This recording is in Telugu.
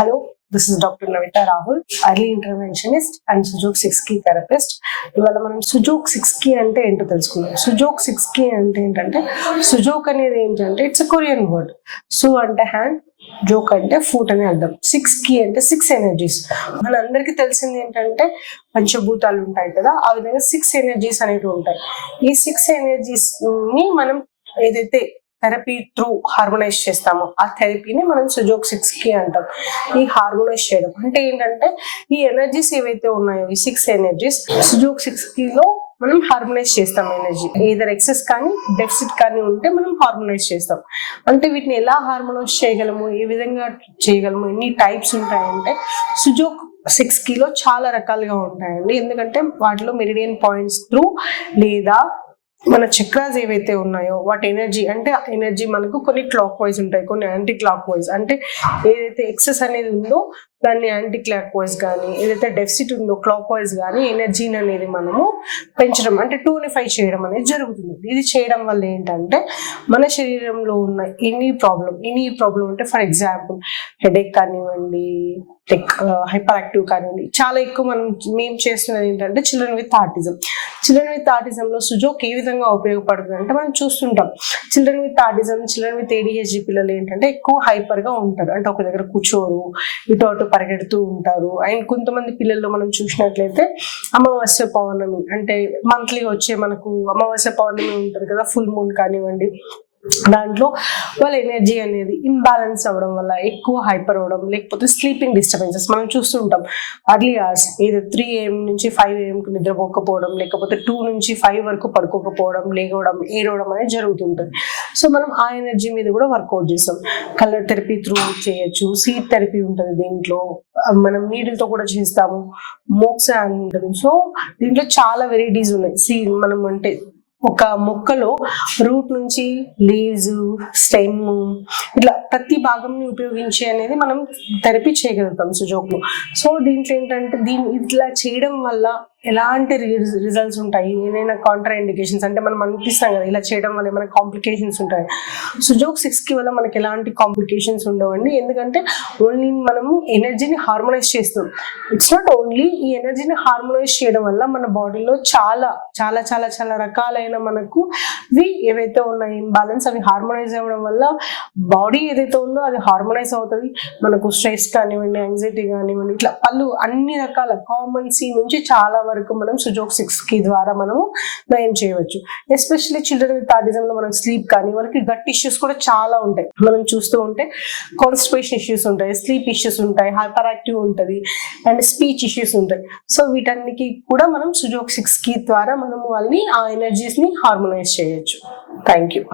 Hello, this is Dr. Navita Rahul, early interventionist and Sujoke 6 key therapist. ఇవాళ మనం సుజోక్ 6 key అంటే ఏంటో తెలుసుకుందాం. సుజోక్ 6 key అంటే ఏంటంటే సుజోక్ అనేది ఏంటంటే ఇట్స్ కొరియన్ వర్డ్. సు అంటే హ్యాండ్, జోక్ అంటే ఫుట్ అని అర్థం. 6 key అంటే 6 ఎనర్జీస్. మనందరికీ తెలిసింది ఏంటంటే పంచభూతాలు ఉంటాయి కదా, ఆ విధంగా 6 ఎనర్జీస్ అనేవి ఉంటాయి. ఈ 6 ఎనర్జీస్ ని మనం ఏదైతే థెరపీ త్రూ హార్మోనైజ్ చేస్తాము, ఆ థెరపీని మనం సుజోక్ 6 key అంటాం. ఈ హార్మోనైజ్ చేయడం అంటే ఏంటంటే ఈ ఎనర్జీస్ ఏవైతే ఉన్నాయో ఈ 6 ఎనర్జీస్ సుజోక్ 6 key లో మనం హార్మోనైజ్ చేస్తాం. ఎనర్జీ ఏదర్ ఎక్సెస్ కానీ డెఫిసిట్ కానీ ఉంటే మనం హార్మోనైజ్ చేస్తాం. అంటే వీటిని ఎలా హార్మోనైజ్ చేయగలము, ఏ విధంగా చేయగలము, ఎన్ని టైప్స్ ఉంటాయంటే సుజోక్ 6 key లో చాలా రకాలుగా ఉంటాయండి. ఎందుకంటే వాటిలో మెరిడియన్ పాయింట్స్ త్రూ లేదా మన చక్రాస్ ఏవైతే ఉన్నాయో వాటి ఎనర్జీ అంటే ఎనర్జీ మనకు కొన్ని క్లాక్ వైజ్ ఉంటాయి, కొన్ని యాంటీ క్లాక్ వైజ్. అంటే ఏదైతే ఎక్సెస్ అనేది ఉందో దాన్ని యాంటీ క్లాక్ వైజ్ కానీ, ఏదైతే డెఫిసిట్ ఉందో క్లాక్ వైజ్ కానీ ఎనర్జీని అనేది మనము పెంచడం అంటే టూనిఫై చేయడం అనేది జరుగుతుంది. ఇది చేయడం వల్ల ఏంటంటే మన శరీరంలో ఉన్న ఎనీ ప్రాబ్లం అంటే ఫర్ ఎగ్జాంపుల్ హెడేక్ కానివ్వండి, హైపర్ యాక్టివ్ కానివ్వండి, చాలా ఎక్కువ మేము చేస్తున్నది ఏంటంటే చిల్డ్రన్ విత్ ఆటిజంలో సుజోక్ ఏ విధంగా ఉపయోగపడుతుంది అంటే మనం చూస్తుంటాం. చిల్డ్రన్ విత్ ADHD పిల్లలు ఏంటంటే ఎక్కువ హైపర్ గా ఉంటారు. అంటే ఒక దగ్గర కూర్చోరు, ఇటు అటు పరిగెడుతూ ఉంటారు. అండ్ కొంతమంది పిల్లల్లో మనం చూసినట్లయితే అమావాస్య పౌర్ణమి అంటే మంత్లీ వచ్చే మనకు అమావాస్య పౌర్ణమి ఉంటుంది కదా, ఫుల్ మూన్ కానివ్వండి, దాంట్లో వాళ్ళ ఎనర్జీ అనేది ఇంబ్యాలెన్స్ అవ్వడం వల్ల ఎక్కువ హైపర్ అవ్వడం, లేకపోతే స్లీపింగ్ డిస్టర్బెన్సెస్ మనం చూస్తుంటాం. అర్లీ అవర్స్ ఏదో 3 AM నుంచి 5 AM నిద్రపోకపోవడం, లేకపోతే 2 నుంచి 5 వరకు పడుకోకపోవడం, లేవడం, ఏడవడం అనేది జరుగుతుంటుంది. సో మనం ఆ ఎనర్జీ మీద కూడా వర్కౌట్ చేస్తాం. కలర్ థెరపీ త్రూ చేయొచ్చు, సీడ్ థెరపీ ఉంటుంది దీంట్లో, మనం నీడిల్తో కూడా చేస్తాము, మోక్సా అని ఉంటుంది. సో దీంట్లో చాలా వెరైటీస్ ఉన్నాయి. సీడ్ మనం అంటే ఒక మొక్కలో రూట్ నుంచి లీవ్స్, స్టెమ్, ఇట్లా ప్రతి భాగంని ఉపయోగించి అనేది మనం థెరపీ చేయగలుగుతాం సుజోక్లో. సో దీంట్లో ఏంటంటే ఇట్లా చేయడం వల్ల ఎలాంటి రిజల్ట్స్ ఉంటాయి, ఏదైనా కాంట్రా ఇండికేషన్స్ అంటే మనం అనిపిస్తాం కదా ఇలా చేయడం వల్ల ఏమైనా కాంప్లికేషన్స్ ఉంటాయి. సుజోక్ 6 key వల్ల మనకి ఎలాంటి కాంప్లికేషన్స్ ఉండవండి. ఎందుకంటే ఓన్లీ మనము ఎనర్జీని హార్మోనైజ్ చేస్తాం. ఇట్స్ నాట్ ఓన్లీ ఈ ఎనర్జీని హార్మోనైజ్ చేయడం వల్ల మన బాడీలో చాలా చాలా చాలా చాలా రకాలైన మనకు ఏవైతే ఉన్నాయి ఇంబ్యాలెన్స్ అవి హార్మోనైజ్ అవ్వడం వల్ల బాడీ ఏదైతే ఉందో అది హార్మోనైజ్ అవుతుంది. మనకు స్ట్రెస్ కానివ్వండి, యాంగ్జైటీ కానివ్వండి, ఇట్లా అన్ని రకాల కామన్ సి నుంచి చాలా వరకు మనం సుజోక్ 6 key ద్వారా మనము నయం చేయవచ్చు. ఎస్పెషల్లీ చిల్డ్రన్ విత్ ఆటిజంలో మనం స్లీప్ కానీ వాళ్ళకి గట్ ఇష్యూస్ కూడా చాలా ఉంటాయి. మనం చూస్తూ ఉంటే కాన్స్టిపేషన్ ఇష్యూస్ ఉంటాయి, స్లీప్ ఇష్యూస్ ఉంటాయి, హైపర్ యాక్టివ్ ఉంటుంది అండ్ స్పీచ్ ఇష్యూస్ ఉంటాయి. సో వీటన్నికి కూడా మనం సుజోక్ 6 key ద్వారా మనము వాళ్ళని ఆ ఎనర్జీస్ ని హార్మోనైజ్ చేయొచ్చు. Thank you.